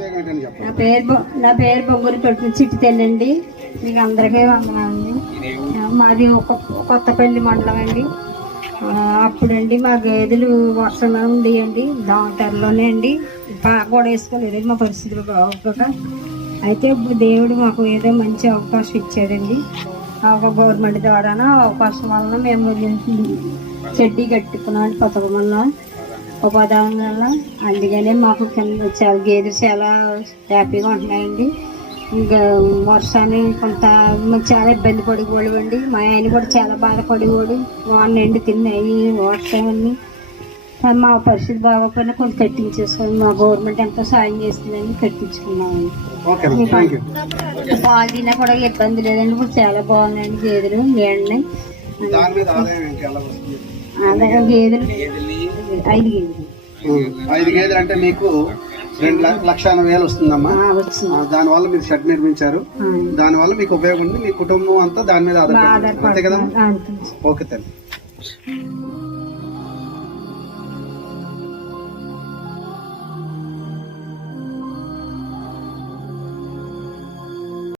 నా పేరు నా పేరు బొంగురు తొట్టు చిట్టి తెల్లండి మీకు అందరికీ వందనాలండి. మాది ఒక కొత్తపల్లి మండలం అండి. అప్పుడండి మా గేదెలు వర్షంలో ఉండేయండి. దాంటర్లోనే అండి. బాగా కూడా వేసుకోలేదు మా పరిస్థితులు బాగోక అయితే దేవుడు మాకు ఏదో మంచి అవకాశం ఇచ్చాడండి. ఆ ఒక గవర్నమెంట్ ద్వారా అవకాశం వలన మేము చెడ్డీ కట్టుకున్నాం పథకం వల్ల ఉపాధానం వల్ల అందుకనే మాకు కింద చాలా గేదెలు చాలా హ్యాపీగా ఉంటున్నాయండి. ఇంకా వర్షాన్ని కొంత మాకు చాలా ఇబ్బంది పడిపోయాడు మా ఆయన కూడా చాలా బాధపడేవాడు. వాడిని ఎండు తిన్నాయి వర్షాన్ని కానీ మా పరిస్థితి బాగోకపోయినా కొంచెం కట్టించేసుకొని మా గవర్నమెంట్ ఎంతో సాయం చేస్తుందని కట్టించుకున్నామండి. పాలు తిన్నా కూడా ఇబ్బంది లేదండి. ఇప్పుడు చాలా బాగున్నాయండి గేదెలు వస్తుంది? అలాగే గేదెలు. ఐదు గేదెలు ఉం. ఐదు గేదెలు అంటే మీకు రెండు లక్ష ఎనభై వేలు వస్తుందమ్మా. ఆ, దానివల్ల మీరు షెడ్ నిర్మించారు. దానివల్ల మీకు ఉపయోగం ఉంది. మీ కుటుంబం అంతా దాని మీద ఆధారపడి అంతే కదా ఓకే తల్లి.